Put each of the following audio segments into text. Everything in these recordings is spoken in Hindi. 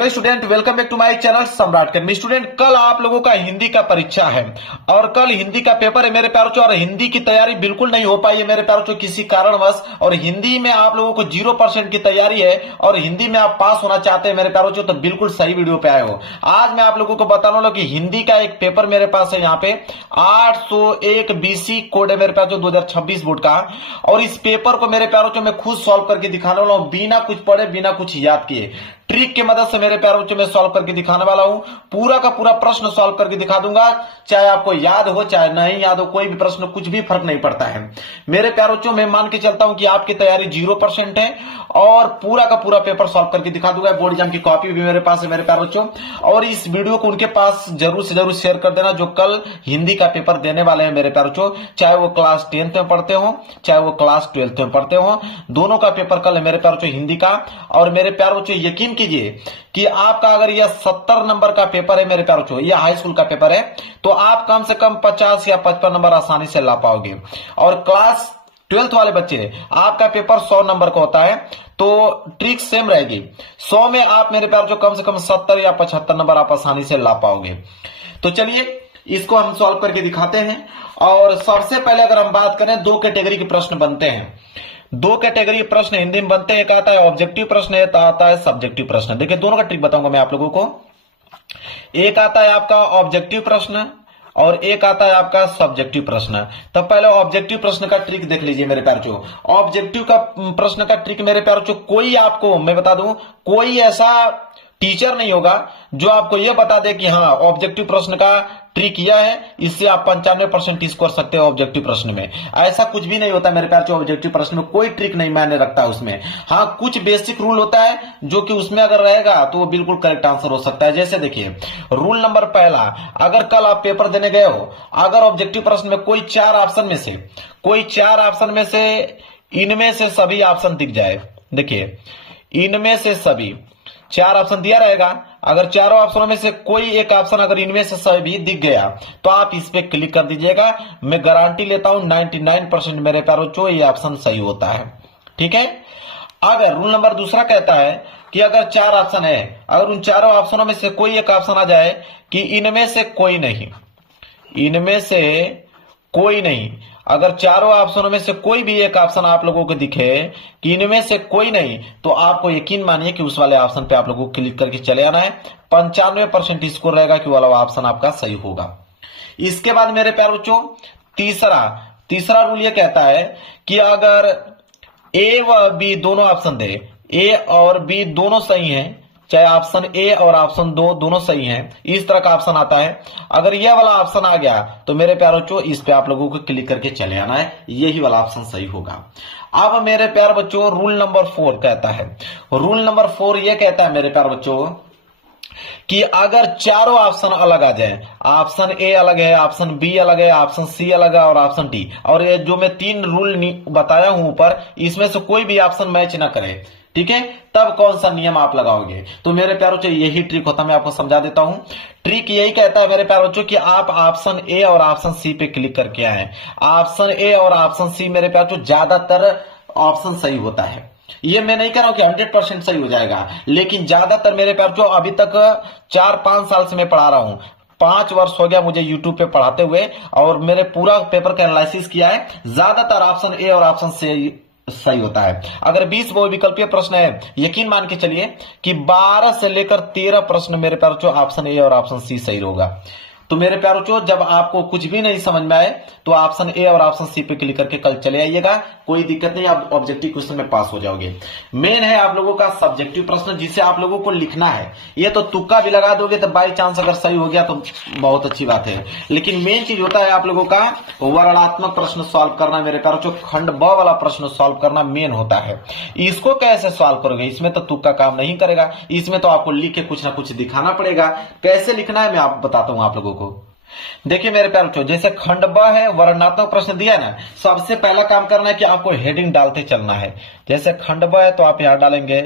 Hello student, welcome back to my channel Samrat academy. Student, कल आप लोगों का हिंदी का परीक्षा है और कल हिंदी का पेपर है मेरे प्यारों चो। और हिंदी की तैयारी बिल्कुल नहीं हो पाई है मेरे प्यारों चो किसी कारणवश। और हिंदी में आप लोगों को 0% की तैयारी है और हिंदी में आप पास होना चाहते हैं मेरे प्यारों चो, तो बिल्कुल सही वीडियो पे आए हो। आज मैं आप लोगों को बताने वाला हूं कि हिंदी का एक पेपर मेरे पास है यहाँ पे 801 बीसी कोड है मेरे पास जो 2026 बोर्ड का। और इस पेपर को मेरे प्यारों चो मैं खुद सॉल्व करके दिखाने वाला हूं, बिना कुछ पढ़े बिना कुछ याद किए। ट्रिक की मदद से मेरे प्यारों बच्चों में सॉल्व करके दिखाने वाला हूं। पूरा का पूरा प्रश्न सॉल्व करके दिखा दूंगा, चाहे आपको याद हो चाहे नहीं याद हो, कोई भी प्रश्न कुछ भी फर्क नहीं पड़ता है मेरे प्यारों बच्चों। मैं मान के चलता हूं कि आपकी तैयारी 0% है और पूरा का पूरा पेपर सॉल्व करके दिखा दूंगा। बोर्ड एग्जाम की कॉपी भी मेरे पास है मेरे प्यारों बच्चों। और इस वीडियो को उनके पास जरूर से जरूर शेयर कर देना जो कल हिंदी का पेपर देने वाले हैं मेरे प्यारों बच्चों, चाहे वो क्लास 10th में पढ़ते हो चाहे वो क्लास 12th में पढ़ते हो। दोनों का पेपर कल है मेरे प्यारों बच्चों हिंदी का। और मेरे प्यारों बच्चों यकीन कीजिए कि आपका अगर यह 70 नंबर का पेपर है मेरे प्यारों बच्चों, यह हाई स्कूल का पेपर है, तो आप कम से कम 50 या 55 नंबर आसानी से ला पाओगे। और क्लास 12th वाले बच्चे, आपका पेपर 100 नंबर का होता है, तो ट्रिक सेम रहेगी। 100 में आप मेरे प्यारों बच्चों कम से कम 70 या 75 नंबर आप आसानी से ला पाओगे। तो चलिए इसको हम सॉल्व करके दिखाते हैं। और सबसे पहले अगर हम बात करें, दो कैटेगरी के प्रश्न बनते हैं। दो कैटेगरी प्रश्न हिंदी में बनते हैं, एक आता है ऑब्जेक्टिव प्रश्न, एक आता है सब्जेक्टिव प्रश्न। देखिए दोनों का ट्रिक बताऊंगा मैं आप लोगों को। एक आता है आपका ऑब्जेक्टिव प्रश्न और एक आता है आपका सब्जेक्टिव प्रश्न। तब पहले ऑब्जेक्टिव प्रश्न का ट्रिक देख लीजिए मेरे प्यारों चो। ऑब्जेक्टिव का प्रश्न का ट्रिक मेरे प्यारों चो, कोई आपको मैं बता दूं, कोई ऐसा टीचर नहीं होगा जो आपको यह बता दे कि हाँ ऑब्जेक्टिव प्रश्न का ट्रिक यह है, इससे आप 95% स्कोर सकते हो ऑब्जेक्टिव प्रश्न में। ऐसा कुछ भी नहीं होता मेरे प्यार से। ऑब्जेक्टिव प्रश्न में कोई ट्रिक नहीं मायने रखता उसमें। हाँ कुछ बेसिक रूल होता है जो कि उसमें अगर रहेगा तो वो बिल्कुल करेक्ट आंसर हो सकता है। जैसे देखिए रूल नंबर पहला, अगर कल आप पेपर देने गए हो, अगर ऑब्जेक्टिव प्रश्न में कोई 4 ऑप्शन में से इनमें से सभी ऑप्शन दिख जाए, देखिए इनमें से सभी 4 ऑप्शन दिया रहेगा, अगर चारों ऑप्शनों में से कोई एक ऑप्शन अगर इनमें से सभी दिख गया तो आप इस पे क्लिक कर दीजिएगा। मैं गारंटी लेता हूं 99% मेरे प्यारों चो ये ऑप्शन सही होता है। ठीक है। अगर रूल नंबर दूसरा कहता है कि अगर 4 ऑप्शन है, अगर उन चारों ऑप्शनों में से कोई एक ऑप्शन आ जाए कि इनमें से कोई नहीं, अगर चारों ऑप्शनों में से कोई भी एक ऑप्शन आप लोगों को दिखे कि इनमें से कोई नहीं, तो आपको यकीन मानिए कि उस वाले ऑप्शन पे आप लोगों को क्लिक करके चले आना है। 95% स्कोर रहेगा कि वाला ऑप्शन आपका सही होगा। इसके बाद मेरे प्यारे बच्चों तीसरा रूल ये कहता है कि अगर ए व बी दोनों ऑप्शन दे, ए और बी दोनों सही हैं, चाहे ऑप्शन ए और ऑप्शन 2 दोनों सही हैं, इस तरह का ऑप्शन आता है। अगर यह वाला ऑप्शन आ गया तो मेरे प्यारे बच्चों इस पे आप लोगों को क्लिक करके चले आना है, यही वाला ऑप्शन सही होगा। अब मेरे प्यारे बच्चों रूल नंबर 4 कहता है, रूल नंबर 4 यह कहता है मेरे प्यारे बच्चों कि अगर चारों ऑप्शन अलग आ जाए, ऑप्शन ए अलग है, ऑप्शन बी अलग है, ऑप्शन सी अलग है और ऑप्शन डी, और ये जो मैं 3 रूल बताया हूं ऊपर, इसमें से कोई भी ऑप्शन मैच ना करे, ठीक है, तब कौन सा नियम आप लगाओगे। तो मेरे प्यारों बच्चों यही ट्रिक होता है, मैं आपको समझा देता हूं। ट्रिक यही कहता है मेरे प्यारों बच्चों कि आप ऑप्शन ए और ऑप्शन सी पे क्लिक करके आए। ऑप्शन ए और ऑप्शन सी मेरे प्यारों बच्चों ज्यादातर ऑप्शन सही होता है। ये मैं नहीं कह रहा हूं कि 100% सही हो जाएगा, लेकिन ज्यादातर मेरे प्यारों बच्चों अभी तक 4-5 साल से मैं पढ़ा रहा हूं, 5 वर्ष हो गया मुझे यूट्यूब पे पढ़ाते हुए, और मेरे पूरा पेपर का एनालिसिस किया है। ज्यादातर ऑप्शन ए और ऑप्शन सी सही होता है। अगर 20 बहुविकल्पीय प्रश्न है, यकीन मान के चलिए कि 12 से लेकर 13 प्रश्न मेरे प्यारों बच्चों ऑप्शन ए और ऑप्शन सी सही होगा। तो मेरे प्यारों बच्चों जब आपको कुछ भी नहीं समझ में आए तो ऑप्शन ए और ऑप्शन सी पे क्लिक करके कल चले आइएगा, कोई दिक्कत नहीं, आप ऑब्जेक्टिव क्वेश्चन में पास हो जाओगे। मेन है आप लोगों का सब्जेक्टिव प्रश्न, जिसे आप लोगों को लिखना है। ये तो तुक्का भी लगा दोगे तो बाई चांस अगर सही हो गया तो बहुत अच्छी बात है, लेकिन मेन चीज होता है आप लोगों का वर्णात्मक प्रश्न सॉल्व करना मेरे प्यारों बच्चों। खंड ब वाला प्रश्न सॉल्व करना मेन होता है। इसको कैसे सॉल्व करोगे, इसमें तो तुक्का काम नहीं करेगा, इसमें तो आपको लिख के कुछ ना कुछ दिखाना पड़ेगा। कैसे लिखना है मैं आप बताता हूं आप लोगों को। देखिए मेरे प्यारे बच्चों, जैसे खंड ब है, वर्णनात्मक प्रश्न दिया ना, सबसे पहला काम करना है कि आपको हेडिंग डालते चलना है। जैसे खंड ब है तो आप यहां डालेंगे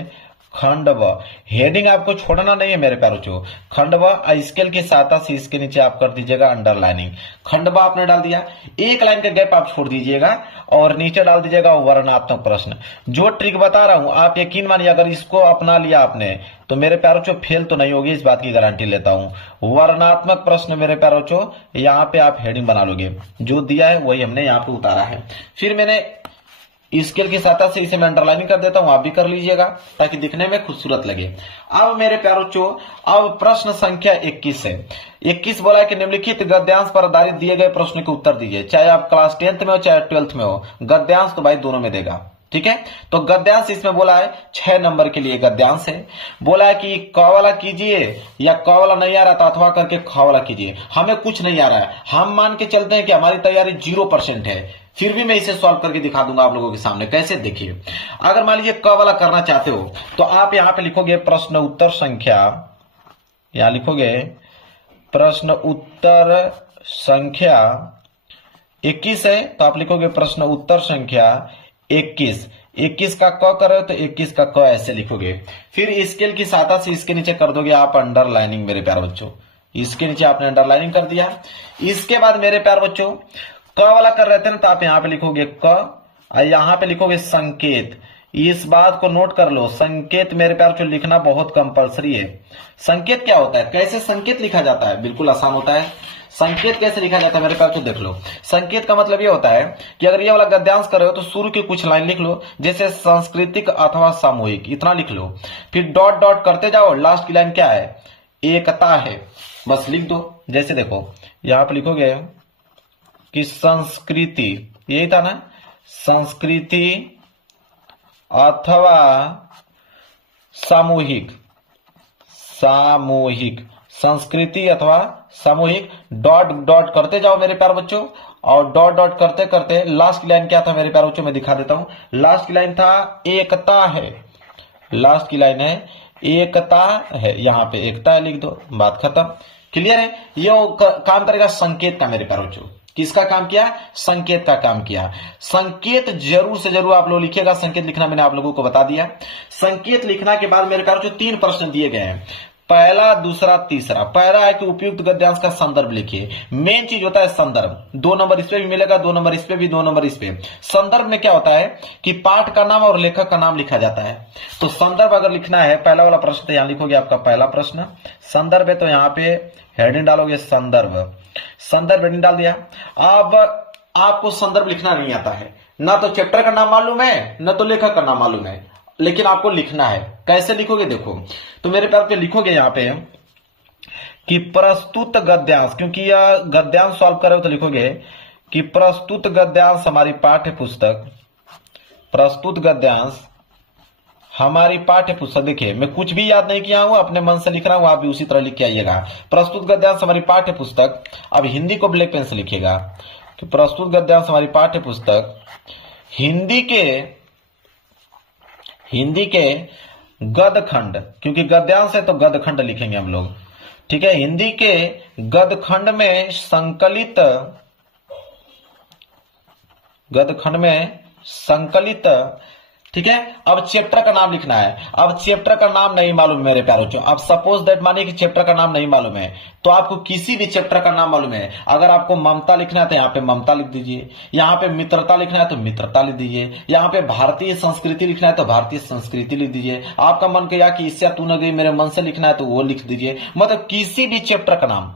खंड व, हेडिंग आपको छोड़ना नहीं है मेरे प्यारों बच्चों। खंड व स्केल की सहायता से इसके नीचे आप कर दीजिएगा अंडरलाइनिंग। खंड व आपने डाल दिया, एक लाइन का गैप आप छोड़ दीजिएगा और नीचे डाल दीजिएगा वर्णनात्मक प्रश्न। जो ट्रिक बता रहा हूं आप यकीन मानिए अगर इसको अपना लिया आपने तो मेरे प्यारों बच्चों फेल तो नहीं होगी, इस बात की गारंटी लेता हूं। वर्णनात्मक प्रश्न मेरे प्यारों बच्चों यहाँ पे आप हेडिंग बना लोगे, जो दिया है वही हमने यहाँ पे उतारा है। फिर मैंने स्केल की सहायता से इसे मैं अंडरलाइनिंग कर देता हूं, आप भी कर लीजिएगा ताकि दिखने में खूबसूरत लगे। अब मेरे प्यारों बच्चों अब प्रश्न संख्या 21 है। 21 बोला है कि निम्नलिखित गद्यांश पर आधारित दिए गए प्रश्न के उत्तर दीजिए, चाहे आप क्लास 10th में हो चाहे 12th में हो। गद्यांश तो भाई दोनों में देगा, ठीक है। तो गद्यांश इसमें बोला है 6 नंबर के लिए गद्यांश है। बोला है कि क वाला कीजिए या क वाला नहीं आ रहा तो अथवा करके ख वाला कीजिए। हमें कुछ नहीं आ रहा है, हम मान के चलते हैं कि हमारी तैयारी 0% है, फिर भी मैं इसे सॉल्व करके दिखा दूंगा आप लोगों के सामने। कैसे देखिए, अगर मान लीजिए क वाला करना चाहते हो तो आप यहां पे लिखोगे प्रश्न उत्तर संख्या, यहां लिखोगे प्रश्न उत्तर संख्या 21 है तो आप लिखोगे प्रश्न उत्तर संख्या 21। 21 का क कर रहे हो तो 21 का क ऐसे लिखोगे। फिर स्केल की सहायता से इसके नीचे कर दोगे आप अंडरलाइनिंग मेरे प्यारे बच्चों। इसके नीचे आपने अंडरलाइनिंग कर दिया। इसके बाद मेरे प्यारे बच्चों क वाला कर रहे थे ना तो आप यहां पे लिखोगे क और यहां पे लिखोगे संकेत। इस बात को नोट कर लो, संकेत मेरे प्यारे बच्चों लिखना बहुत कंपलसरी है। संकेत क्या होता है, कैसे संकेत लिखा जाता है, बिल्कुल आसान होता है। संकेत कैसे लिखा जाता है मेरे प्यारे बच्चों देख लो। संकेत का मतलब ये होता है कि अगर ये वाला गद्यांश कर रहे हो तो शुरू की कुछ लाइन लिख लो, जैसे सांस्कृतिक अथवा सामूहिक, इतना लिख लो। फिर डॉट डॉट करते जाओ, लास्ट की लाइन क्या है, एकता है, बस लिख दो। जैसे देखो यहां पे लिखोगे कि संस्कृति, यही था ना, संस्कृति अथवा सामूहिक, सामूहिक, संस्कृति अथवा सामूहिक, डॉट डॉट करते जाओ मेरे प्यारे बच्चों। और डॉट डॉट करते करते लास्ट की लाइन क्या था मेरे प्यारे बच्चों, मैं दिखा देता हूं। लास्ट की लाइन था एकता है, लास्ट की लाइन है एकता है, यहां पे एकता है लिख दो, बात खत्म। क्लियर है, ये काम करेगा संकेत का मेरे प्यारे बच्चों। किसका काम किया, संकेत का काम किया। संकेत जरूर से जरूर आप लोग लिखिएगा, संकेत लिखना मैंने आप लोगों को बता दिया। संकेत लिखना के बाद मेरे प्यारे बच्चों 3 प्रश्न दिए गए हैं, पहला दूसरा तीसरा। पहला है कि उपयुक्त गद्यांश का संदर्भ लिखिए। मेन चीज होता है संदर्भ, 2 नंबर इस पे भी मिलेगा, 2 नंबर इस पे भी, 2 नंबर इस पे। संदर्भ में क्या होता है कि पाठ का नाम और लेखक का नाम लिखा जाता है। तो संदर्भ अगर लिखना है, पहला वाला प्रश्न तो यहां लिखोगे आपका पहला प्रश्न। संदर्भ है तो यहां पे हेडिंग डालोगे संदर्भ, संदर्भ हेडिंग डाल दिया। अब आपको संदर्भ लिखना नहीं आता है, ना तो चैप्टर का नाम मालूम है ना तो लेखक का नाम मालूम है, लेकिन आपको लिखना है। कैसे लिखोगे देखो, तो मेरे प्यार पे लिखोगे यहां पे कि प्रस्तुत गद्यांश, क्योंकि यह गद्यांश सॉल्व कर रहे हो तो लिखोगे कि प्रस्तुत गद्यांश हमारी पाठ्य पुस्तक, प्रस्तुत गद्यांश हमारी पाठ्य पुस्तक। देखिए मैं कुछ भी याद नहीं किया हूं, अपने मन से लिख रहा हूं, आप भी उसी तरह लिख के आइएगा। प्रस्तुत गद्यांश हमारी पाठ्य पुस्तक, अब हिंदी को ब्लैक पेन से लिखिएगा कि प्रस्तुत गद्यांश हमारी पाठ्य पुस्तक हिंदी के गद्यखंड, क्योंकि गद्यांश है तो गद्यखंड लिखेंगे हम लोग, ठीक है। हिंदी के गद्यखंड में संकलित, गद्यखंड में संकलित, ठीक है। अब चैप्टर का नाम लिखना है। अब चैप्टर का नाम नहीं मालूम मेरे प्यारों बच्चों, अब सपोज दैट मानिए कि चैप्टर का नाम नहीं मालूम है तो आपको किसी भी चैप्टर का नाम मालूम है। अगर आपको ममता लिखना है तो यहाँ पे ममता लिख दीजिए, यहाँ पे मित्रता लिखना है तो मित्रता लिख दीजिए, यहाँ पे भारतीय संस्कृति लिखना है तो भारतीय संस्कृति लिख दीजिए। आपका मन किया कि इससे तू न गई मेरे मन से लिखना है तो वो लिख दीजिए। मतलब किसी भी चैप्टर का नाम,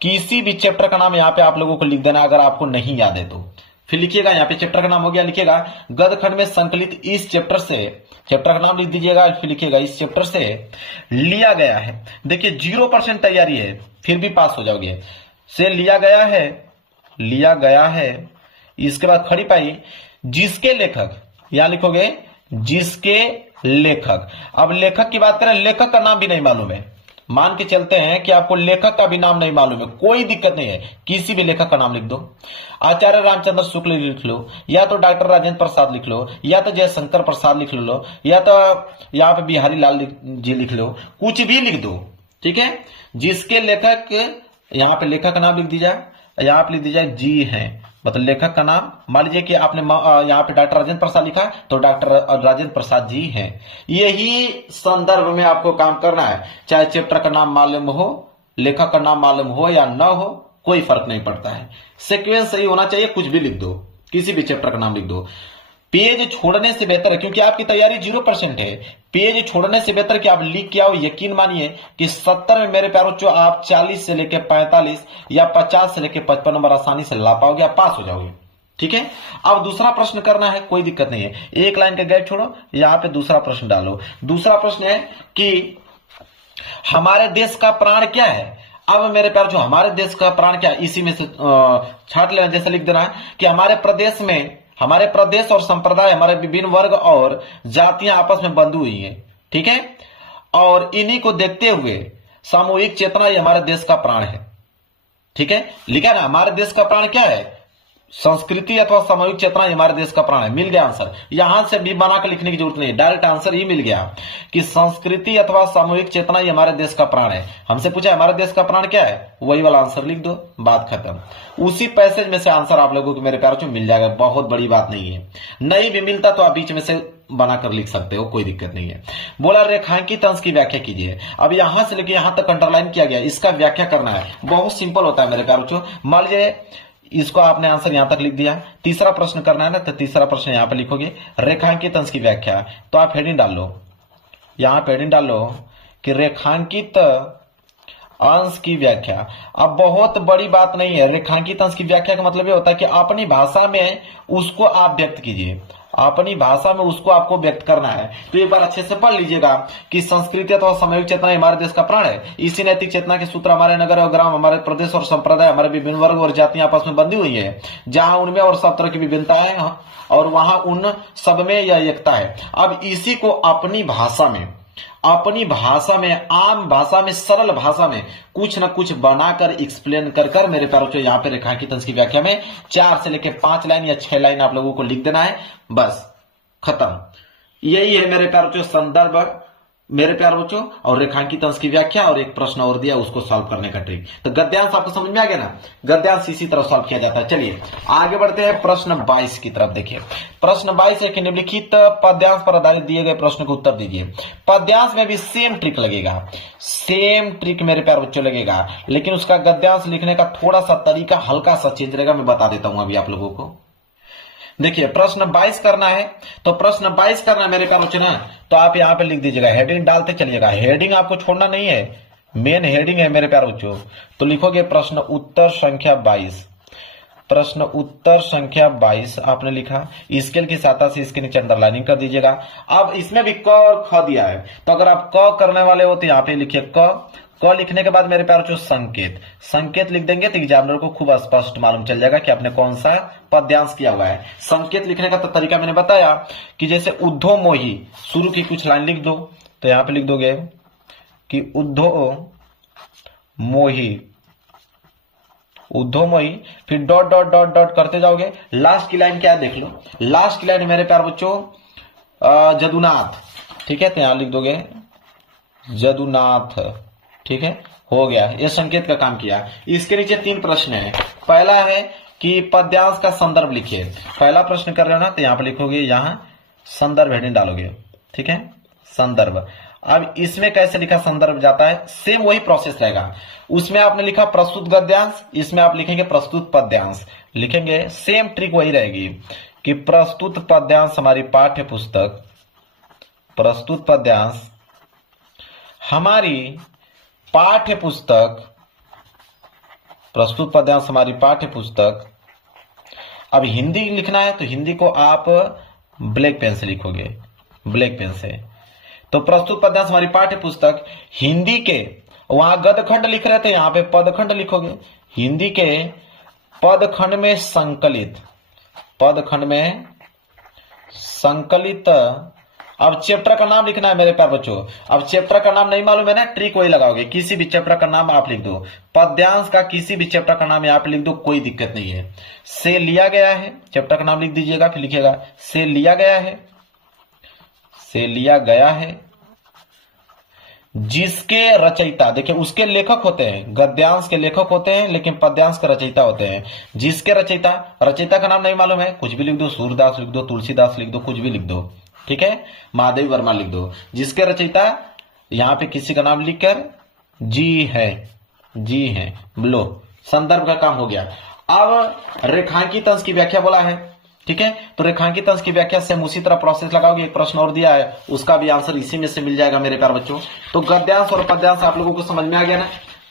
किसी भी चैप्टर का नाम यहाँ पे आप लोगों को लिख देना, अगर आपको नहीं याद है तो। फिर लिखिएगा यहाँ पे चैप्टर का नाम हो गया, लिखिएगा गद्यखंड में संकलित इस चैप्टर से, चैप्टर का नाम लिख दीजिएगा। फिर लिखिएगा इस चैप्टर से लिया गया है। देखिए 0% तैयारी है फिर भी पास हो जाओगे। से लिया गया है, लिया गया है। इसके बाद खड़ी पाई जिसके लेखक, यहां लिखोगे जिसके लेखक। अब लेखक की बात करें, लेखक का नाम भी नहीं मालूम है, मान के चलते हैं कि आपको लेखक का भी नाम नहीं मालूम है, कोई दिक्कत नहीं है, किसी भी लेखक का नाम लिख दो। आचार्य रामचंद्र शुक्ल लिख लो, या तो डॉक्टर राजेंद्र प्रसाद लिख लो, या तो जयशंकर प्रसाद लिख लो, या तो यहाँ पे बिहारी लाल जी लिख लो, कुछ भी लिख दो, ठीक है। जिसके लेखक, यहाँ पे लेखक का नाम लिख दीजिए, यहाँ पे लिख दीजिए जी हैं, मतलब लेखक का नाम, मान लीजिए कि आपने यहाँ पे डॉक्टर राजेंद्र प्रसाद लिखा है तो डॉक्टर राजेंद्र प्रसाद जी हैं। यही संदर्भ में आपको काम करना है, चाहे चैप्टर का नाम मालूम हो, लेखक का नाम मालूम हो या न हो, कोई फर्क नहीं पड़ता है। सीक्वेंस सही होना चाहिए, कुछ भी लिख दो, किसी भी चैप्टर का नाम लिख दो। पेज छोड़ने से बेहतर है, क्योंकि आपकी तैयारी 0% है, पेज छोड़ने से बेहतर कि आप लिख के आओ। यकीन मानिए कि 70 में मेरे प्यारों जो आप 40 से लेकर 45 या 50 से लेकर 55 नंबर आसानी से ला पाओगे, आप पास हो जाओगे। ठीक है, अब दूसरा प्रश्न करना है, कोई दिक्कत नहीं है, एक लाइन का गैप छोड़ो, यहां पे दूसरा प्रश्न डालो। दूसरा प्रश्न है कि हमारे देश का प्राण क्या है। अब मेरे प्यार जो हमारे देश का प्राण क्या है, इसी में से छाट लेना, जैसे लिख देना है कि हमारे प्रदेश और संप्रदाय, हमारे विभिन्न वर्ग और जातियां आपस में बंधी हुई हैं। ठीक है, और इन्हीं को देखते हुए सामूहिक चेतना ये हमारे देश का प्राण है। ठीक है, लिखा ना, हमारे देश का प्राण क्या है, संस्कृति अथवा सामूहिक चेतना हमारे देश का प्राण है। मिल गया आंसर, यहां से भी बना कर लिखने की जरूरत नहीं, डायरेक्ट आंसर ही मिल गया कि संस्कृति अथवा सामूहिक चेतना ही हमारे देश का प्राण है। हमसे पूछा हमारे देश का प्राण क्या है, वही वाला आंसर लिख दो, बात खत्म। उसी पैसेज में से आंसर आप लोगों को मेरे प्यारों में मिल जाएगा, बहुत बड़ी बात नहीं है। नहीं भी मिलता तो आप बीच में से बनाकर लिख सकते हो, कोई दिक्कत नहीं है। बोला रेखांकित अंश की व्याख्या कीजिए। अब यहां से लेकर यहां तक अंडरलाइन किया गया, इसका व्याख्या करना है, बहुत सिंपल होता है मेरे प्यारों। मान लीजिए इसको आपने आंसर यहां तक लिख दिया, तीसरा प्रश्न करना है ना, तो तीसरा प्रश्न यहां पे लिखोगे रेखांकित अंश की व्याख्या। तो आप हेडिंग डाल लो, यहां पे हेडिंग डाल लो कि रेखांकित अंश की व्याख्या। अब बहुत बड़ी बात नहीं है, रेखांकित अंश की व्याख्या का मतलब ये होता है कि अपनी भाषा में उसको आप व्यक्त कीजिए, अपनी भाषा में उसको आपको व्यक्त करना है। तो एक बार अच्छे से पढ़ लीजिएगा कि संस्कृति अथवा सामूहिक चेतना हमारे देश का प्राण है। इसी नैतिक चेतना के सूत्र हमारे नगर और ग्राम, हमारे प्रदेश और संप्रदाय, हमारे विभिन्न वर्ग और जातियां आपस में बंधी हुई है, जहां उनमें और सब तरह की विभिन्नताएं और वहां उन सब में यह एकता है। अब इसी को अपनी भाषा में, आम भाषा में, सरल भाषा में कुछ न कुछ बनाकर एक्सप्लेन कर मेरे प्यारों को यहाँ पे रेखांकित अंश की व्याख्या में 4 से लेकर 5 लाइन या 6 लाइन आप लोगों को लिख देना है, बस खत्म। यही है मेरे प्यारों को संदर्भ, मेरे प्यार बच्चों, और रेखांकित अंश की व्याख्या, और एक प्रश्न और दिया उसको सॉल्व करने का ट्रिक। तो गद्यांश आपको समझ में आ गया ना, गद्यांश इसी तरह सॉल्व किया जाता है। चलिए आगे बढ़ते हैं प्रश्न 22 की तरफ। देखिए प्रश्न 22 है कि निम्नलिखित पद्यांश पर आधारित दिए गए प्रश्न को उत्तर दीजिए। पद्यांश में भी सेम ट्रिक लगेगा, सेम ट्रिक मेरे प्यार बच्चों लगेगा, लेकिन उसका गद्यांश लिखने का थोड़ा सा तरीका हल्का सा चेंज रहेगा, मैं बता देता हूं अभी आप लोगों को। देखिए प्रश्न 22 करना है, तो प्रश्न 22 करना है मेरे प्यार बच्चों ना, तो आप यहां पे लिख दीजिएगा, हेडिंग डालते चलिएगा, हेडिंग आपको छोड़ना नहीं है, मेन हेडिंग है मेरे प्यार बच्चों। तो लिखोगे प्रश्न उत्तर संख्या 22, प्रश्न उत्तर संख्या 22 आपने लिखा, स्केल की सहायता से इसके नीचे अंडरलाइनिंग कर दीजिएगा। अब इसमें भी क और ख दिया है, तो अगर आप क करने वाले हो तो यहाँ पे लिखिए क लिखने के बाद मेरे प्यार जो संकेत लिख देंगे तो एग्जामिनर को खूब स्पष्ट मालूम चल जाएगा कि आपने कौन सा पद्यांश किया हुआ है। संकेत लिखने का तो तरीका मैंने बताया कि जैसे उद्धव मोही शुरू की कुछ लाइन लिख दो, तो यहां पे लिख दोगे कि उद्धव मोही, फिर डॉट डॉट डॉट डॉट करते जाओगे। लास्ट की लाइन क्या है देख लो, लास्ट की लाइन मेरे प्यार बच्चों जदुनाथ, ठीक है, तो यहां लिख दोगे जदुनाथ, ठीक है, हो गया, ये संकेत का काम किया। इसके नीचे 3 प्रश्न है। पहला है कि पद्यांश का संदर्भ लिखिए, पहला प्रश्न कर रहे हो ना, तो यहां पर लिखोगे, यहां संदर्भ हेडिंग डालोगे, ठीक है, संदर्भ। अब इसमें कैसे लिखा संदर्भ जाता है, सेम वही प्रोसेस रहेगा। उसमें आपने लिखा प्रस्तुत गद्यांश, इसमें आप लिखेंगे प्रस्तुत पद्यांश, लिखेंगे सेम ट्रिक वही रहेगी कि प्रस्तुत पद्यांश हमारी पाठ्य पुस्तक, प्रस्तुत पद्यांश हमारी पाठ्य पुस्तक, प्रस्तुत पद्यांश हमारी पाठ्य पुस्तक। अब हिंदी लिखना है तो हिंदी को आप ब्लैक पेन से लिखोगे, ब्लैक पेन से। तो प्रस्तुत पद्यांश हमारी पाठ्य पुस्तक हिंदी के, वहां गदखंड लिख रहे थे, यहां पे पदखंड लिखोगे, हिंदी के पदखंड में संकलित, पदखंड में संकलित। अब चैप्टर का नाम लिखना है मेरे प्यार बच्चों। अब चैप्टर का नाम नहीं मालूम है ना, ट्रिक वही लगाओगे, किसी भी चैप्टर का नाम आप लिख दो, पद्यांश का किसी भी चैप्टर का नाम यहाँ पे लिख दो, कोई दिक्कत नहीं है। से लिया गया है, चैप्टर का नाम लिख दीजिएगा, फिर लिखिएगा से लिया गया है, से लिया गया है, जिसके रचयिता, देखिए उसके लेखक होते हैं, गद्यांश के लेखक होते हैं लेकिन पद्यांश के रचयिता होते हैं। जिसके रचयिता, रचयिता का नाम नहीं मालूम है, कुछ भी लिख दो, सूरदास लिख दो, तुलसीदास लिख दो, कुछ भी लिख दो, ठीक है, महादेवी वर्मा लिख दो। जिसके रचयिता, यहां पे किसी का नाम लिखकर जी है, लो संदर्भ का काम हो गया। अब रेखांकित अंश की व्याख्या बोला है, ठीक है, तो रेखांकित अंश की व्याख्या से उसी तरह प्रोसेस लगाओगे। एक प्रश्न और दिया है, उसका भी आंसर इसी में से मिल जाएगा मेरे प्यारे बच्चों। तो गद्यांश और पद्यांश आप लोगों को समझ में आ गया ना,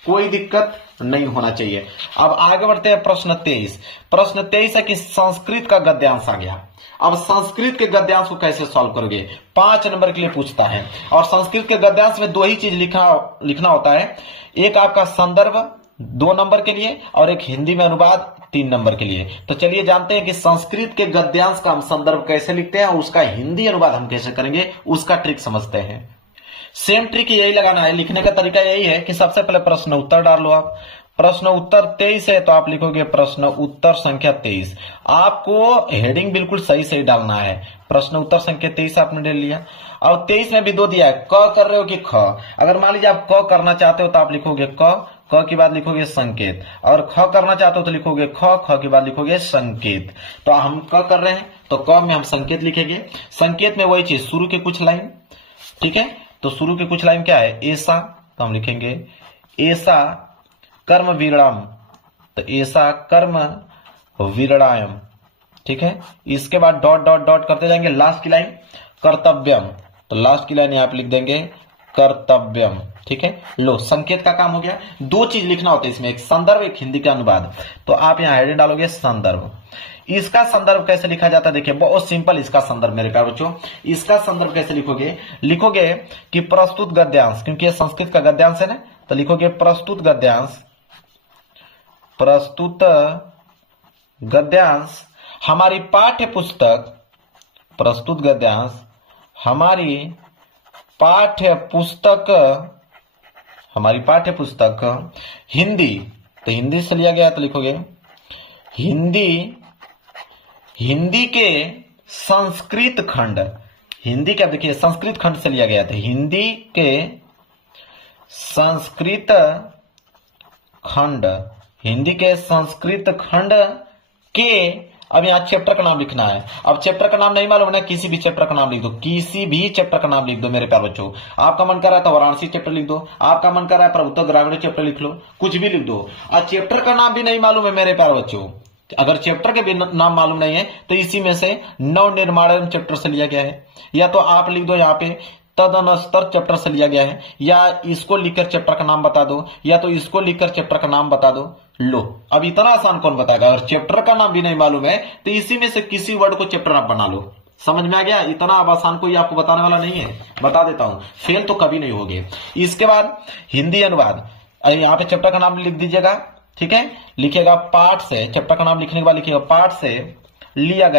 कोई दिक्कत नहीं होना चाहिए। अब आगे बढ़ते हैं प्रश्न 23। प्रश्न 23 है कि संस्कृत का गद्यांश आ गया। अब संस्कृत के गद्यांश को कैसे सॉल्व करोगे, 5 नंबर के लिए पूछता है। और संस्कृत के गद्यांश में दो ही चीज लिखना होता है, एक आपका संदर्भ 2 नंबर के लिए और एक हिंदी में अनुवाद 3 नंबर के लिए। तो चलिए जानते हैं कि संस्कृत के गद्यांश का हम संदर्भ कैसे लिखते हैं और उसका हिंदी अनुवाद हम कैसे करेंगे, उसका ट्रिक समझते हैं। सेम ट्रिक यही लगाना है, लिखने का तरीका यही है कि सबसे पहले प्रश्न उत्तर डाल लो आप। प्रश्न उत्तर 23 है तो आप लिखोगे प्रश्न उत्तर संख्या 23। आपको हेडिंग बिल्कुल सही डालना है। प्रश्न उत्तर संख्या 23 आपने ले लिया। और 23 में भी 2 दिया है, क कर रहे हो कि ख। अगर मान लीजिए आप क करना चाहते हो तो आप लिखोगे क के बाद लिखोगे संकेत, और ख करना चाहते हो तो लिखोगे ख के बाद लिखोगे संकेत। तो हम क कर रहे हैं तो क में हम संकेत लिखेंगे। संकेत में वही चीज, शुरू के कुछ लाइन, ठीक है, तो शुरू के कुछ लाइन क्या है, ऐसा, तो हम लिखेंगे ऐसा कर्म विरणाम, तो ऐसा कर्म विरणायम, ठीक है। इसके बाद डॉट डॉट डॉट करते जाएंगे, लास्ट की लाइन कर्तव्यम, तो लास्ट की लाइन यहां पे लिख देंगे कर्तव्यम, ठीक है। लो संकेत का काम हो गया। 2 चीज लिखना होता है इसमें, एक संदर्भ एक हिंदी का अनुवाद। तो आप यहां हेडिंग डालोगे संदर्भ। इसका संदर्भ कैसे लिखा जाता है, देखिए बहुत सिंपल इसका संदर्भ मेरे प्यारे बच्चों। इसका संदर्भ कैसे लिखोगे कि प्रस्तुत गद्यांश, क्योंकि ये संस्कृत का गद्यांश है ना, तो लिखोगे प्रस्तुत गद्यांश हमारी पाठ्य पुस्तक, प्रस्तुत गद्यांश हमारी पाठ्य पुस्तक हिंदी, तो हिंदी से लिया गया है तो लिखोगे हिंदी के संस्कृत खंड, हिंदी का देखिए संस्कृत खंड से लिया गया था, हिंदी के संस्कृत खंड के, अब यहाँ चैप्टर का नाम लिखना है। अब चैप्टर का नाम नहीं मालूम ना, किसी भी चैप्टर का नाम लिख दो, किसी भी चैप्टर का नाम लिख दो मेरे प्यारे बच्चों। आपका मन कर रहा है तो वाराणसी चैप्टर लिख दो, आपका मन कर रहा है प्रभुत्व ग्रामीण चैप्टर लिख लो, कुछ भी लिख दो। और चैप्टर का नाम भी नहीं मालूम है मेरे प्यारे बच्चों, अगर चैप्टर के भी नाम मालूम नहीं है तो इसी में से नव निर्माण चैप्टर से लिया गया है, या तो आप लिख दो यहाँ पे तदनुस्तर चैप्टर से लिया गया है, या इसको लिखकर चैप्टर का नाम बता दो, या तो इसको लिखकर चैप्टर का नाम बता दो। लो अब इतना आसान कौन बताएगा, अगर चैप्टर का नाम भी नहीं मालूम है तो इसी में से किसी वर्ड को चैप्टर आप बना लो। समझ में आ गया, इतना अब आसान कोई आपको बताने वाला नहीं है, बता देता हूं, फेल तो कभी नहीं होगे। इसके बाद हिंदी अनुवाद, यहाँ पे चैप्टर का नाम लिख दीजिएगा, ठीक है, लिखिएगा पाठ से, चैप्टर का नाम लिखने के बाद लिखिएगा पाठ से लिया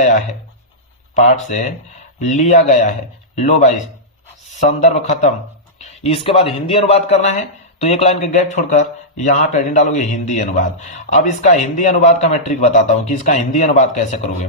गया है, लो भाई संदर्भ खत्म। इसके बाद हिंदी अनुवाद करना है तो एक लाइन के गैप छोड़कर यहां पे हेडिंग डालोगे हिंदी अनुवाद। अब इसका हिंदी अनुवाद का मैं ट्रिक बताता हूं कि इसका हिंदी अनुवाद कैसे करोगे।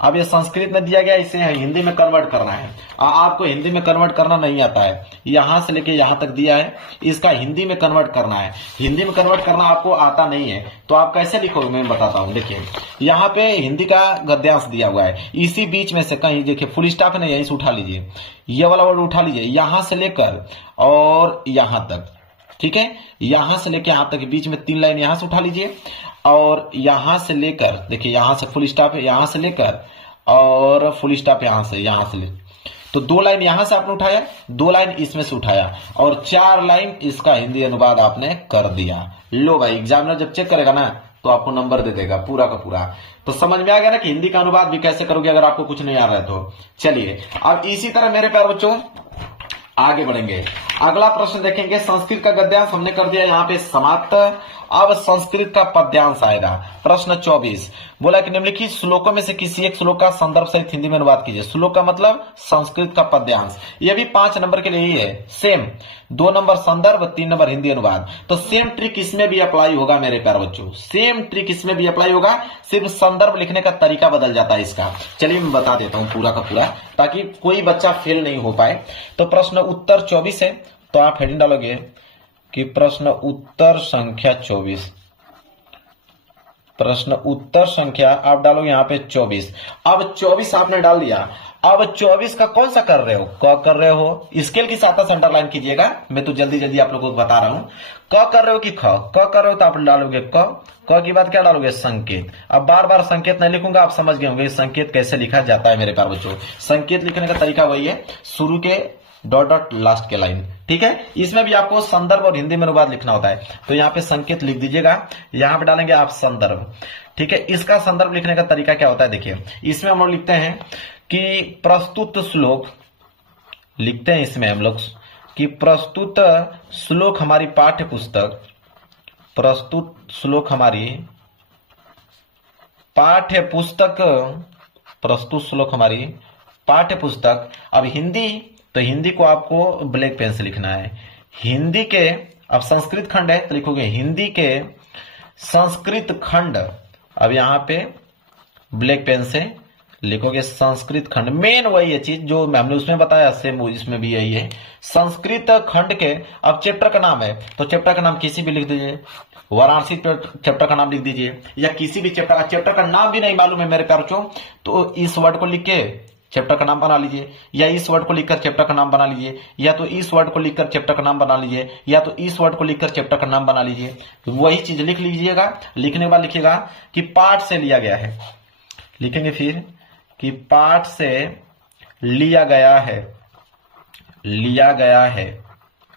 अब ये संस्कृत में दिया गया, इसे हिंदी में कन्वर्ट करना है। आपको हिंदी में कन्वर्ट करना नहीं आता है, यहां से लेके यहां तक दिया है, इसका हिंदी में कन्वर्ट करना है। हिंदी में कन्वर्ट करना आपको आता नहीं है तो आप कैसे लिखोगे मैं बताता हूं। देखिए यहाँ पे हिंदी का गद्यांश दिया हुआ है, इसी बीच में से कहीं देखिए फुल स्टॉप है ना, यहीं से उठा लीजिए, ये वाला वर्ड उठा लीजिए, यहां से लेकर और यहां तक, ठीक है, यहां से लेकर यहां तक बीच में 3 लाइन यहां से उठा लीजिए, और यहां से लेकर देखिए यहां से फुल स्टॉप है, यहां से लेकर और फुल स्टॉप यहां से ले, तो 2 लाइन यहां से आपने उठाया, 2 लाइन इसमें से उठाया और 4 लाइन इसका हिंदी अनुवाद आपने कर दिया। लो भाई एग्जामिनर जब चेक करेगा ना तो आपको नंबर दे देगा पूरा का पूरा। तो समझ में आ गया ना कि हिंदी का अनुवाद भी कैसे करोगे अगर आपको कुछ नहीं आ रहा है तो। चलिए अब इसी तरह मेरे प्यारे बच्चों आगे बढ़ेंगे, अगला प्रश्न देखेंगे। संस्कृत का गद्यांश हमने कर दिया यहाँ पे समाप्त। अब संस्कृत का पद्यांश आएगा। प्रश्न 24 बोला कि निम्नलिखित श्लोकों में से किसी एक श्लोक का संदर्भ सहित हिंदी में अनुवाद कीजिए। श्लोक का मतलब संस्कृत का पद्यांश, ये भी 5 नंबर के लिए ही है, सेम 2 नंबर संदर्भ 3 नंबर हिंदी अनुवाद। तो सेम ट्रिक इसमें भी अप्लाई होगा मेरे प्यारे बच्चों, सेम ट्रिक इसमें भी अप्लाई होगा, सिर्फ संदर्भ लिखने का तरीका बदल जाता है इसका। चलिए मैं बता देता हूं पूरा का पूरा ताकि कोई बच्चा फेल नहीं हो पाए। तो प्रश्न उत्तर 24 है, तो आप हेडिंग डालोगे कि प्रश्न उत्तर संख्या 24। प्रश्न उत्तर संख्या आप डालोगे यहां पे 24। अब 24 आपने डाल दिया। अब 24 का कौन सा कर रहे हो? क कर रहे हो। स्केल की सहायता से अंडरलाइन कीजिएगा, मैं तो जल्दी जल्दी आप लोगों को बता रहा हूं। क कर रहे हो कि ख? क कर रहे हो तो आप डालोगे क की बात क्या डालोगे? संकेत। अब बार बार संकेत नहीं लिखूंगा, आप समझ गए होंगे संकेत कैसे लिखा जाता है मेरे प्यारे बच्चों। संकेत लिखने का तरीका वही है, शुरू के डॉट डॉट लास्ट के लाइन, ठीक है। इसमें भी आपको संदर्भ और हिंदी में अनुवाद लिखना होता है, तो यहाँ पे संकेत लिख दीजिएगा, यहाँ पे डालेंगे आप संदर्भ, ठीक है। इसका संदर्भ लिखने का तरीका क्या होता है देखिए, इसमें हम लोग लिखते हैं कि प्रस्तुत श्लोक, लिखते हैं इसमें हम लोग कि प्रस्तुत श्लोक हमारी पाठ्य पुस्तक, प्रस्तुत श्लोक हमारी पाठ्य पुस्तक, प्रस्तुत श्लोक हमारी पाठ्य पुस्तक। अब हिंदी, तो हिंदी को आपको ब्लैक पेन से लिखना है। हिंदी के, अब संस्कृत खंड है तो लिखोगे हिंदी के संस्कृत खंड, अब यहां पे ब्लैक पेन से लिखोगे संस्कृत खंड। मेन वही है चीज जो हमने उसमें बताया, सेम इसमें भी यही है, संस्कृत खंड के। अब चैप्टर का नाम है तो चैप्टर का नाम किसी भी लिख दीजिए, वाराणसी चैप्टर का नाम लिख दीजिए, या किसी भी चैप्टर का नाम भी नहीं मालूम है मेरे प्यारे बच्चों, तो इस वर्ड को लिख के चैप्टर का नाम बना लीजिए, या इस वर्ड को लिखकर चैप्टर का नाम बना लीजिए, या तो इस वर्ड को लिखकर चैप्टर का नाम बना लीजिए, या तो इस वर्ड को लिखकर चैप्टर का नाम बना लीजिए। वही चीज लिख लीजिएगा। लिखने के बाद लिखिएगा कि पाठ से लिया गया है, लिखेंगे फिर कि पाठ से लिया गया है, लिया गया है,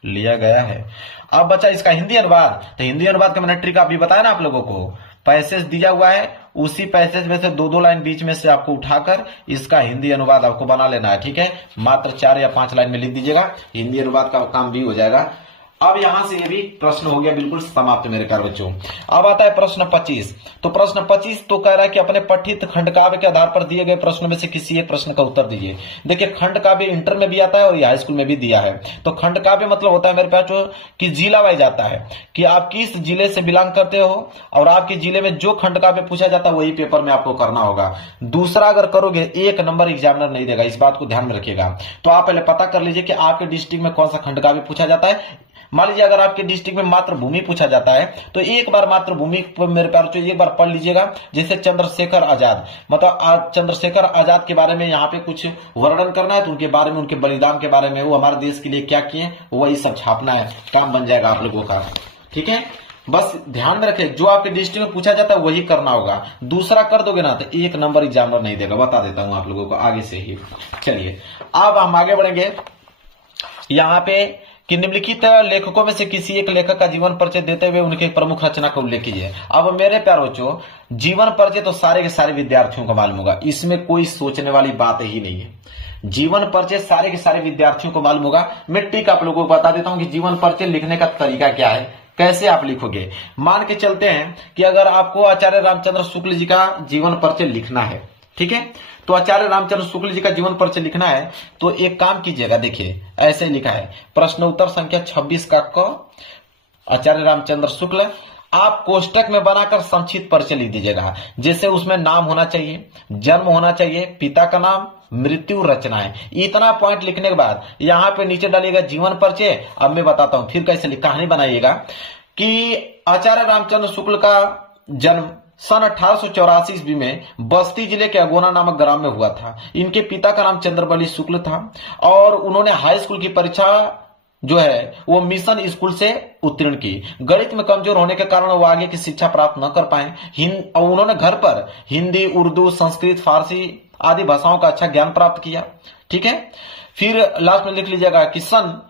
लिया गया है। अब बचा इसका हिंदी अनुवाद, तो हिंदी अनुवाद का मैंने ट्रिक अभी बताया ना आप लोगों को, पैसेज दिया हुआ है, उसी पैसेज में से दो दो लाइन बीच में से आपको उठाकर इसका हिंदी अनुवाद आपको बना लेना है, ठीक है। मात्र 4 या 5 लाइन में लिख दीजिएगा, हिंदी अनुवाद का काम भी हो जाएगा। अब यहां से ये भी प्रश्न हो गया बिल्कुल समाप्त मेरे प्यारे बच्चों। अब आता है प्रश्न 25। तो प्रश्न 25 तो कह रहा है कि अपने पठित खंडकाव्य के आधार पर दिए गए प्रश्नों में से किसी एक प्रश्न का उत्तर दीजिए। देखिए खंडकाव्य इंटर में भी आता है और हाई स्कूल में भी दिया है। तो खंडकाव्य मतलब होता है मेरे प्यारे बच्चों कि जिला वाइज आता है कि आप किस जिले से बिलोंग करते हो और आपके जिले में जो खंडकाव्य पूछा जाता है वही पेपर में आपको करना होगा। दूसरा अगर करोगे 1 नंबर एग्जामिनर नहीं देगा, इस बात को ध्यान में रखिएगा। तो आप पहले पता कर लीजिए कि आपके डिस्ट्रिक्ट में कौन सा खंडकाव्य पूछा जाता है। मान लीजिए अगर आपके डिस्ट्रिक्ट में मातृभूमि पूछा जाता है तो एक बार मातृभूमि मेरे प्यारे बच्चों एक बार पढ़ लीजिएगा। जैसे चंद्रशेखर आजाद, मतलब चंद्रशेखर आजाद के बारे में यहाँ पे कुछ वर्णन करना है तो उनके बारे में, उनके बलिदान के बारे में, वो हमारे देश के लिए क्या किए, वही सब छापना है, काम बन जाएगा आप लोगों का, ठीक है। बस ध्यान में रखें जो आपके डिस्ट्रिक्ट में पूछा जाता है वही करना होगा। दूसरा कर दोगे ना तो 1 नंबर एग्जामिनर नहीं देगा, बता देता हूं आप लोगों को आगे से ही। चलिए अब हम आगे बढ़ेंगे यहाँ पे कि निम्नलिखित लेखकों में से किसी एक लेखक का जीवन परिचय देते हुए उनके प्रमुख रचना का उल्लेख कीजिए। अब मेरे प्यारे बच्चों जीवन परिचय तो सारे के सारे विद्यार्थियों को मालूम होगा, इसमें कोई सोचने वाली बात ही नहीं है। जीवन परिचय सारे के सारे विद्यार्थियों को मालूम होगा। मैं टिक आप लोगों को बता देता हूं कि जीवन परिचय लिखने का तरीका क्या है, कैसे आप लिखोगे। मान के चलते हैं कि अगर आपको आचार्य रामचंद्र शुक्ल जी का जीवन परिचय लिखना है, ठीक है, तो आचार्य रामचंद्र शुक्ल जी का जीवन परिचय लिखना है तो एक काम कीजिएगा, देखिए ऐसे लिखा है प्रश्न उत्तर संख्या 26 का क, आचार्य रामचंद्र शुक्ल। आप कोष्टक में बनाकर संक्षिप्त परिचय लिख दीजिएगा। जैसे उसमें नाम होना चाहिए, जन्म होना चाहिए, पिता का नाम, मृत्यु, रचनाएं। इतना पॉइंट लिखने के बाद यहाँ पे नीचे डालिएगा जीवन परिचय। अब मैं बताता हूं फिर कैसे कहानी बनाइएगा कि आचार्य रामचंद्र शुक्ल का जन्म सन 1884 ईस्वी में बस्ती जिले के अगोना नामक ग्राम में हुआ था। इनके पिता का नाम चंद्रबली शुक्ल था और उन्होंने हाई स्कूल की परीक्षा जो है वो मिशन स्कूल से उत्तीर्ण की। गणित में कमजोर होने के कारण वो आगे की शिक्षा प्राप्त न कर पाए और उन्होंने घर पर हिंदी, उर्दू, संस्कृत, फारसी आदि भाषाओं का अच्छा ज्ञान प्राप्त किया, ठीक है। फिर लास्ट में लिख लीजिएगा कि सन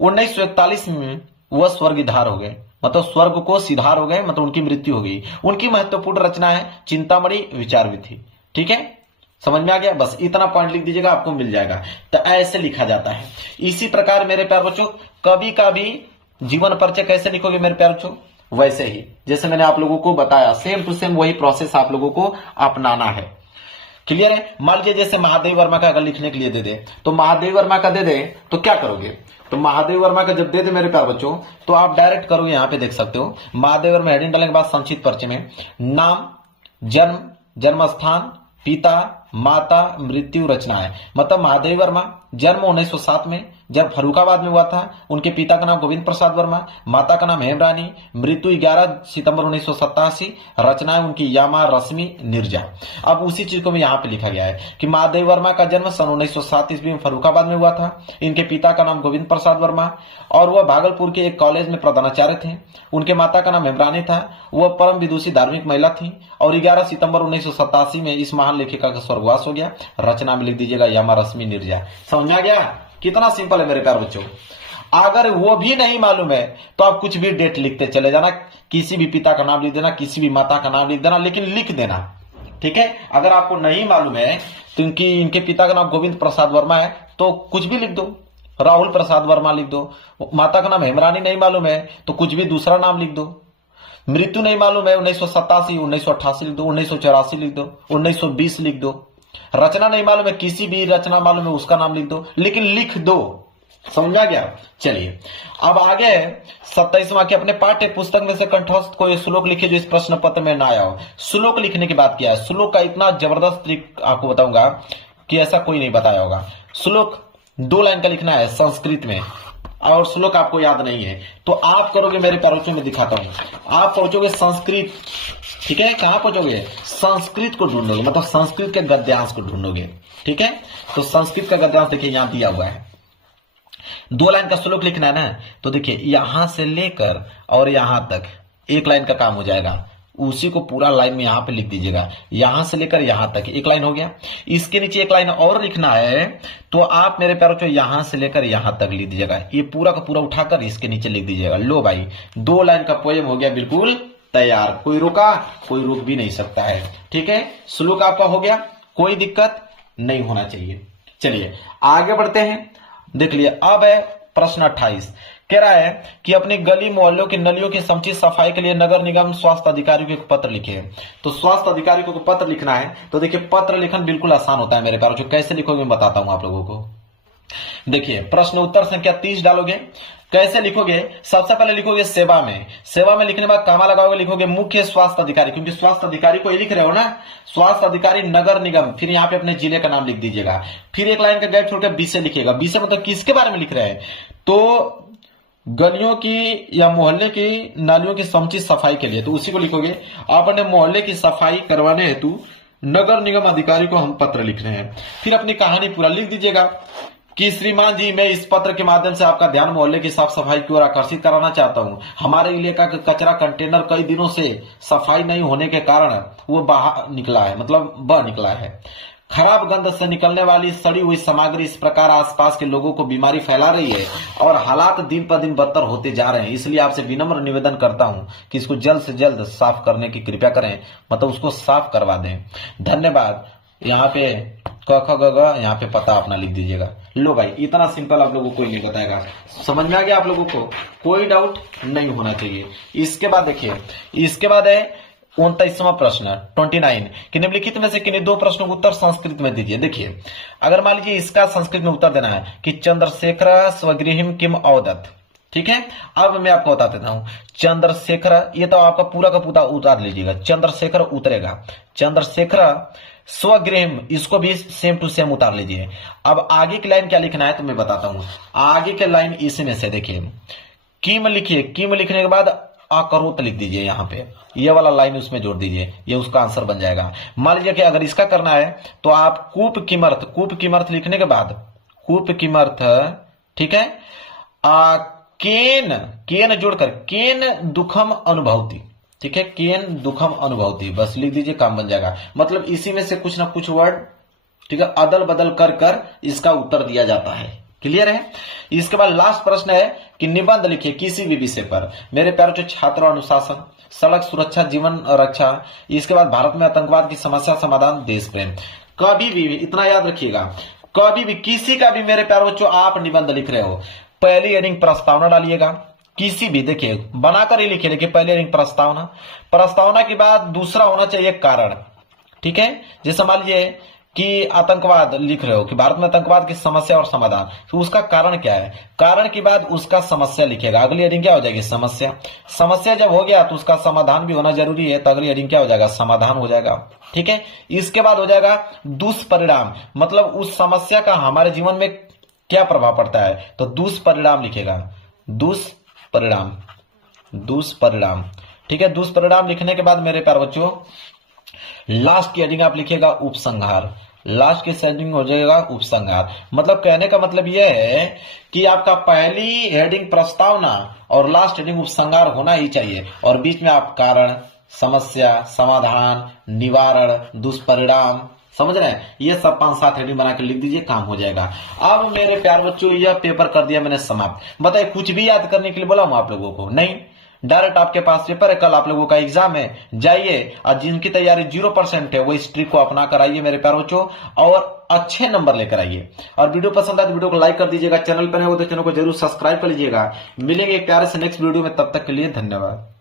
1941 में वह स्वर्गीधार हो गए, मतलब स्वर्ग को सिधार हो गए, मतलब उनकी मृत्यु हो गई। उनकी महत्वपूर्ण रचना है चिंतामणि विचार विधि, ठीक है, समझ में आ गया। बस इतना पॉइंट लिख दीजिएगा, आपको मिल जाएगा। तो ऐसे लिखा जाता है। इसी प्रकार मेरे प्यारे बच्चों कभी कभी जीवन परिचय कैसे लिखोगे मेरे प्यारे बच्चों, वैसे ही जैसे मैंने आप लोगों को बताया, सेम टू सेम वही प्रोसेस आप लोगों को अपनाना है। क्लियर है। मान लीजिए जैसे महादेव वर्मा का अगर लिखने के लिए दे दे तो महादेव वर्मा का दे दे तो क्या करोगे, तो महादेव वर्मा का जब दे दे मेरे प्यारे बच्चों तो आप डायरेक्ट करोगे, यहां पे देख सकते हो महादेव वर्मा हेडिंग डालने के बाद संक्षिप्त परिचय में नाम, जन्म, जन्म स्थान, पिता, माता, मृत्यु, रचनाएं। मतलब महादेव वर्मा जन्म 1907 में, जब फर्रुखाबाद में हुआ था। उनके पिता का नाम गोविंद प्रसाद वर्मा, माता का नाम हेमरानी, मृत्यु 11 सितंबर 1987, रचनाएं उनकी यामा रश्मि नीरजा। अब उसी चीज को यहाँ पे लिखा गया है कि महादेव वर्मा का जन्म सन 1907 ईस्वी में फर्रुखाबाद में हुआ था। इनके पिता का नाम गोविंद प्रसाद वर्मा और वह भागलपुर के एक कॉलेज में प्रधानाचार्य थे। उनके माता का नाम हेमरानी था, वह परम विदुषी धार्मिक महिला थी और 11 सितंबर 1987 में इस महान लेखिका का स्वर्गवास हो गया। रचना में लिख दीजिएगा यामा रश्मि नीरजा। समझ में आ गया? कितना सिंपल है मेरे प्यारे बच्चों। अगर वो भी नहीं मालूम है तो आप कुछ भी डेट लिखते चले जाना, किसी भी पिता का नाम लिख देना, किसी भी माता का नाम लिख देना, लेकिन लिख देना, ठीक है। अगर आपको नहीं मालूम है तो इनके पिता का नाम गोविंद प्रसाद वर्मा है तो कुछ भी लिख दो, राहुल प्रसाद वर्मा लिख दो। माता का नाम हेमरानी नहीं मालूम है तो कुछ भी दूसरा नाम लिख दो। मृत्यु नहीं मालूम है 1987, 1988 लिख दो, 1984 लिख दो, 1920 लिख दो। रचना नहीं मालूम है, किसी भी रचना मालूम है उसका नाम लिख दो, लेकिन लिख दो। समझ आ गया? चलिए अब आगे 27वां के अपने पाठ्य पुस्तक में से कंठस्थ कोई श्लोक लिखे जो इस प्रश्न पत्र में ना आया हो। श्लोक लिखने की बात किया है। श्लोक का इतना जबरदस्त ट्रिक आपको बताऊंगा कि ऐसा कोई नहीं बताया होगा। श्लोक 2 लाइन का लिखना है संस्कृत में और श्लोक आपको याद नहीं है तो आप करोगे, मेरे पैरों में दिखाता हूं, आप पहुंचोगे संस्कृत, ठीक है। कहां पहुंचोगे? संस्कृत को ढूंढोगे, मतलब संस्कृत के गद्यांश को ढूंढोगे, ठीक है। तो संस्कृत का गद्यांश देखिए यहां दिया हुआ है। 2 लाइन का श्लोक लिखना है ना, तो देखिए यहां से लेकर और यहां तक 1 लाइन का काम हो जाएगा। उसी को पूरा लाइन में यहां पे लिख दीजिएगा, यहां से लेकर यहां तक 1 लाइन हो गया। इसके नीचे 1 लाइन और लिखना है तो आप मेरे प्यारों को यहां से लेकर यहां तक लिख दीजिएगा। ये पूरा का पूरा उठाकर इसके नीचे लिख दीजिएगा। लो भाई 2 लाइन का पोएम हो गया बिल्कुल तैयार। कोई रुका? कोई रुक भी नहीं सकता है, ठीक है। श्लोक आपका हो गया, कोई दिक्कत नहीं होना चाहिए। चलिए आगे बढ़ते हैं। देख लिए अब है प्रश्न 28। कह रहा है कि अपनी गली मोहल्लों की नलियों की समुचित सफाई के लिए नगर निगम स्वास्थ्य अधिकारी को एक पत्र लिखे। तो स्वास्थ्य अधिकारी को पत्र लिखना है तो देखिए पत्र लिखन बिल्कुल आसान होता है मेरे प्यारों। जो कैसे लिखोगे मैं बताता हूं आप लोगों को। देखिए प्रश्न उत्तर संख्या 30 डालोगे। कैसे लिखोगे? सबसे पहले लिखोगे सेवा में। सेवा में लिखने के बाद कामा लगाओगे, लिखोगे मुख्य स्वास्थ्य अधिकारी, क्योंकि स्वास्थ्य अधिकारी को ही लिख रहे हो ना। स्वास्थ्य अधिकारी नगर निगम, फिर यहाँ पे अपने जिले का नाम लिख दीजिएगा। फिर 1 लाइन का गैप छोड़कर विषय लिखिएगा। विषय मतलब किसके बारे में लिख रहे हैं? तो गलियों की या मोहल्ले की नालियों की समुचित सफाई के लिए, तो उसी को लिखोगे। अपने मोहल्ले की सफाई करवाने हेतु नगर निगम अधिकारी को हम पत्र लिख रहे हैं। फिर अपनी कहानी पूरा लिख दीजिएगा कि श्रीमान जी, मैं इस पत्र के माध्यम से आपका ध्यान मोहल्ले की साफ सफाई की ओर आकर्षित कराना चाहता हूं। हमारे इलाका का कचरा कंटेनर कई दिनों से सफाई नहीं होने के कारण वो बाहर निकला है, मतलब बह निकला है। खराब गंध से निकलने वाली सड़ी हुई सामग्री इस प्रकार आसपास के लोगों को बीमारी फैला रही है और हालात दिन पर दिन बदतर होते जा रहे हैं। इसलिए आपसे विनम्र निवेदन करता हूं कि इसको जल्द से जल्द साफ करने की कृपया करें, मतलब उसको साफ करवा दें। धन्यवाद। यहाँ पे क ख ग घ, यहाँ पे पता अपना लिख दीजिएगा। लो भाई इतना सिंपल आप लोगों को कोई नहीं बताएगा। समझ में आ गया आप लोगों को? कोई डाउट नहीं होना चाहिए। इसके बाद देखिए, इसके बाद है 29वां प्रश्न 29 कि निम्नलिखित में से किन्हीं 2 प्रश्नों का उत्तर संस्कृत में दीजिए। देखिए अगर मान लीजिए इसका संस्कृत में उत्तर देना है कि चंद्रशेखर स्वगृहिम किम अवदत्, ठीक है। अब मैं आपको बता देता हूं। चंद्रशेखर, ये तो आपका पूरा का पूरा उतार लीजिएगा, चंद्रशेखर उतरेगा। चंद्रशेखर स्वगृहिम, इसको भी सेम टू सेम उतार लीजिए। अब आगे की लाइन क्या लिखना है तो मैं बताता हूं। आगे की लाइन इसमें से देखिए, किम लिखिए। किम लिखने के बाद अकरोत लिख दीजिए। यहाँ पे ये वाला लाइन उसमें जोड़ दीजिए, ये उसका आंसर बन जाएगा। मान लीजिए कि अगर इसका करना है तो आप कूप किमर्थ, कूप किमर्थ लिखने के बाद कूप किमर्थ, ठीक है, केन, केन जोड़कर केन दुखम अनुभवती, ठीक है, केन दुखम अनुभवती, बस लिख दीजिए, काम बन जाएगा। मतलब इसी में से कुछ ना कुछ वर्ड, ठीक है, अदल बदल कर कर इसका उत्तर दिया जाता है। क्लियर है? इसके बाद लास्ट प्रश्न है कि निबंध लिखिए किसी भी विषय पर। मेरे प्यारे छात्रों, अनुशासन, सड़क सुरक्षा, जीवन रक्षा, इसके बाद भारत में आतंकवाद की समस्या समाधान, देश प्रेम। कभी भी इतना याद रखिएगा, कभी भी किसी का भी मेरे प्यारे बच्चों आप निबंध लिख रहे हो, पहली हेडिंग प्रस्तावना डालिएगा। किसी भी देखिए बनाकर ही लिखिए, लेकिन पहले हेडिंग प्रस्तावना, प्रस्तावना के बाद दूसरा होना चाहिए कारण, ठीक है। जैसे मान लीजिए कि आतंकवाद लिख रहे हो कि भारत में आतंकवाद की समस्या और समाधान, तो उसका कारण क्या है, कारण के बाद उसका समस्या लिखेगा। अगली हेडिंग क्या हो जाएगी, समस्या। समस्या जब हो गया तो उसका समाधान भी होना जरूरी है, तो अगली हेडिंग क्या हो जाएगा, समाधान हो जाएगा, ठीक है। इसके बाद हो जाएगा दुष्परिणाम, मतलब उस समस्या का हमारे जीवन में क्या प्रभाव पड़ता है, तो दुष्परिणाम लिखेगा, दुष्परिणाम, दुष्परिणाम। ठीक है, दुष्परिणाम लिखने के बाद मेरे प्यारे बच्चों लास्ट की हेडिंग आप लिखिएगा उपसंहार, लास्ट की हेडिंग हो जाएगा उपसंहार। मतलब कहने का मतलब यह है कि आपका पहली हेडिंग प्रस्तावना और लास्ट हेडिंग उपसंहार होना ही चाहिए, और बीच में आप कारण, समस्या, समाधान, निवारण, दुष्परिणाम, समझ रहे हैं, ये सब 5-7 हेडिंग बना के लिख दीजिए, काम हो जाएगा। अब मेरे प्यार बच्चों यह पेपर कर दिया मैंने समाप्त। बताइए कुछ भी याद करने के लिए बोला हूं आप लोगों को? नहीं, डायरेक्ट आपके पास पेपर है, कल आप लोगों का एग्जाम है, जाइए और जिनकी तैयारी 0% है वो इस ट्रिक को अपना कर आइए मेरे प्यारे बच्चों, और अच्छे नंबर लेकर आइए। और वीडियो पसंद आए तो वीडियो को लाइक कर दीजिएगा, चैनल पर नए हो तो चैनल को जरूर सब्सक्राइब कर लीजिएगा। मिलेंगे एक प्यारे से नेक्स्ट वीडियो में, तब तक के लिए धन्यवाद।